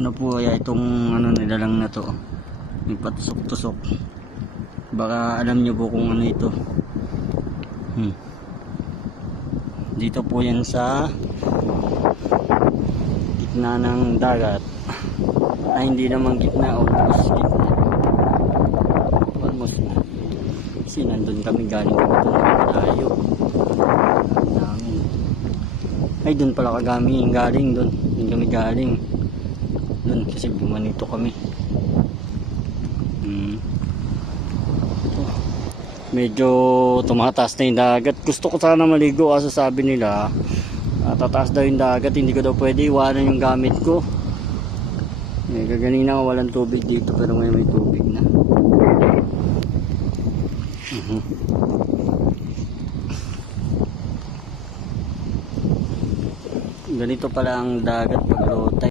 Ano po kaya itong ano nilalang na to? May patusok-tusok. Baka alam nyo po kung ano ito. Dito po yan sa gitna ng dagat. Ay, hindi naman gitna, almost gitna. Almost na. Kasi nandun kami, galing kami doon tayo. Ay, doon pala kami galing doon. Doon kami galing. Doon kasi bumanito kami. Medyo tumataas na yung dagat. Gusto ko sana maligo kasi sabi nila tataas daw yung dagat, hindi ko daw pwede iwanan yung gamit ko. Kaganina walang tubig dito pero ngayon may tubig na. Ganito pala ang dagat pag low tide.